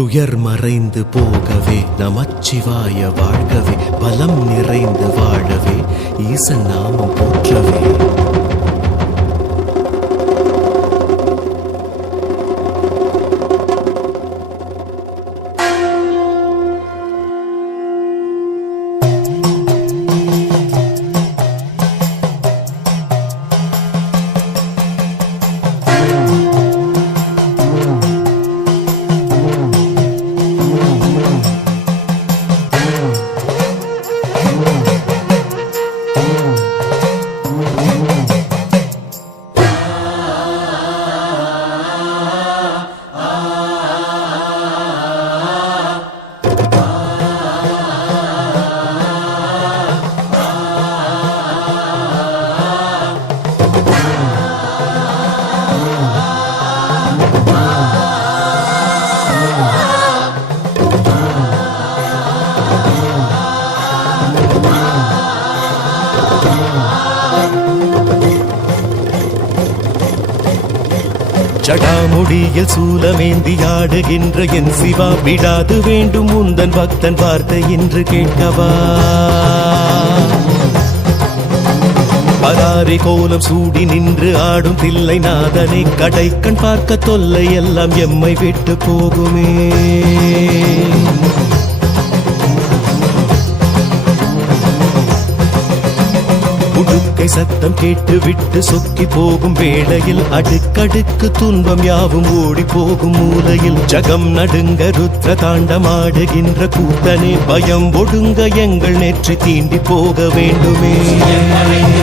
துயர் மறைந்து போகவே நமச்சிவாய வாழ்கவே பலம் நிறைந்து வாழவே ஈசன் நாமம் போற்றவே. ஜடாமுடியில் சூலமேந்தி ஆடுகின்ற என் சிவா விடாது வேண்டும் உந்தன் பக்தன் வார்த்தை என்று கேட்கவா. பராரி கோலம் சூடி நின்று ஆடும் தில்லை நாதனை கடைக்கண் பார்க்க தொல்லை எல்லாம் எம்மை விட்டு போகுமே. உடுக்கை சத்தம் கேட்டு விட்டு சொக்கி போகும் வேளையில் அடுக்கடுக்கு துன்பம் யாவும் ஓடி போகும் மூலையில் ஜகம் நடுங்க ருத்ர தாண்டமாடுகின்ற கூத்தனே பயம் ஒடுங்க எங்கள் நெற்றி தீண்டி போக வேண்டுமே.